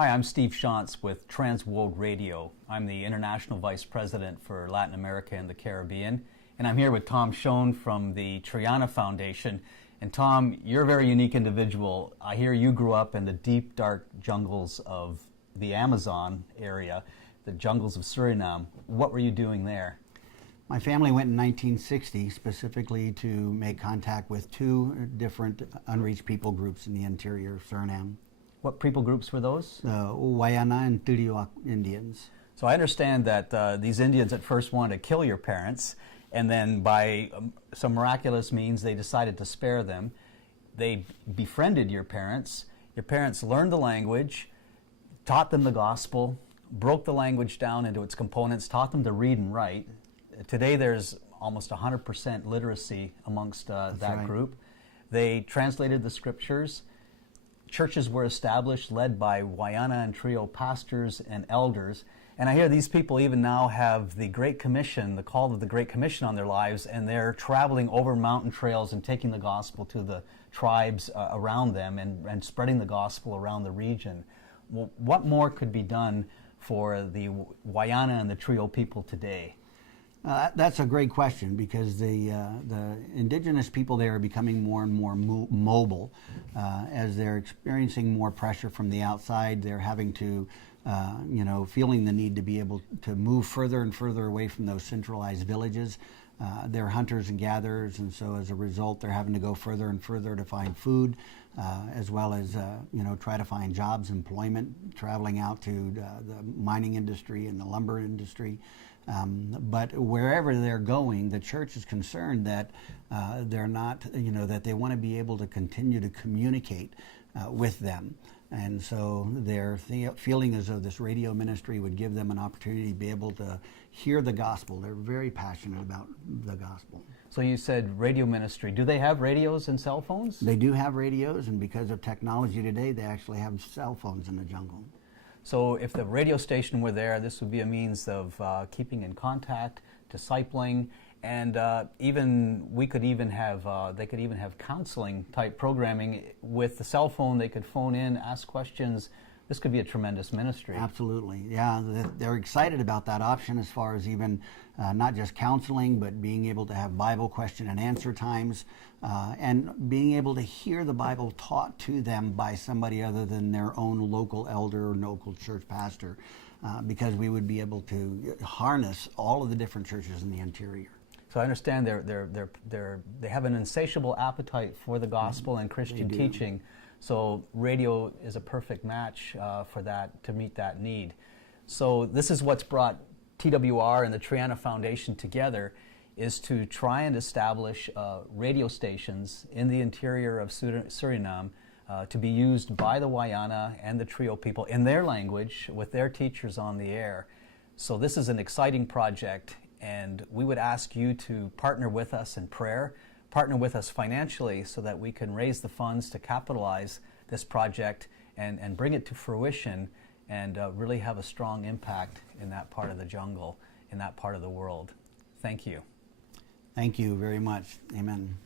Hi, I'm Steve Shantz with Transworld Radio. I'm the International Vice President for Latin America and the Caribbean, and I'm here with Tom Schoen from the Triana Foundation. And Tom, you're a very unique individual. I hear you grew up in the deep, dark jungles of the Amazon area, the jungles of Suriname. What were you doing there? My family went in 1960 specifically to make contact with two different unreached people groups in the interior of Suriname. What people groups were those? The Wayana and Turiok Indians. So I understand that these Indians at first wanted to kill your parents, and then by some miraculous means they decided to spare them. They befriended your parents. Your parents learned the language, taught them the gospel, broke the language down into its components, taught them to read and write. Today there's almost 100% literacy amongst that group. They translated the scriptures. Churches were established led by Wayana and Trio pastors and elders. And I hear these people even now have the Great Commission, the call of the Great Commission on their lives, and they're traveling over mountain trails and taking the gospel to the tribes around them and spreading the gospel around the region. Well, what more could be done for the Wayana and the Trio people today? That's a great question, because the indigenous people there are becoming more and more mobile. As they're experiencing more pressure from the outside, they're having to, feeling the need to be able to move further and further away from those centralized villages. They're hunters and gatherers, and so as a result, they're having to go further and further to find food, as well as, try to find jobs, employment, traveling out to the mining industry and the lumber industry. But wherever they're going, the church is concerned that they're not, that they want to be able to continue to communicate with them. And so they're feeling as though this radio ministry would give them an opportunity to be able to hear the gospel. They're very passionate about the gospel. So you said radio ministry. Do they have radios and cell phones? They do have radios, and because of technology today, they actually have cell phones in the jungle. So if the radio station were there, this would be a means of keeping in contact, discipling, and they could even have counseling type programming with the cell phone. They could phone in, ask questions. This could be a tremendous ministry. Absolutely, yeah. They're excited about that option, as far as even not just counseling, but being able to have Bible question and answer times, and being able to hear the Bible taught to them by somebody other than their own local elder or local church pastor, because we would be able to harness all of the different churches in the interior. So I understand they have an insatiable appetite for the gospel and Christian teaching. So radio is a perfect match for that, to meet that need. So this is what's brought TWR and the Triana Foundation together, is to try and establish radio stations in the interior of Suriname to be used by the Wayana and the Trio people in their language with their teachers on the air. So this is an exciting project, and we would ask you to partner with us in prayer, partner with us financially, so that we can raise the funds to capitalize this project and bring it to fruition and really have a strong impact in that part of the jungle, in that part of the world. Thank you. Thank you very much. Amen.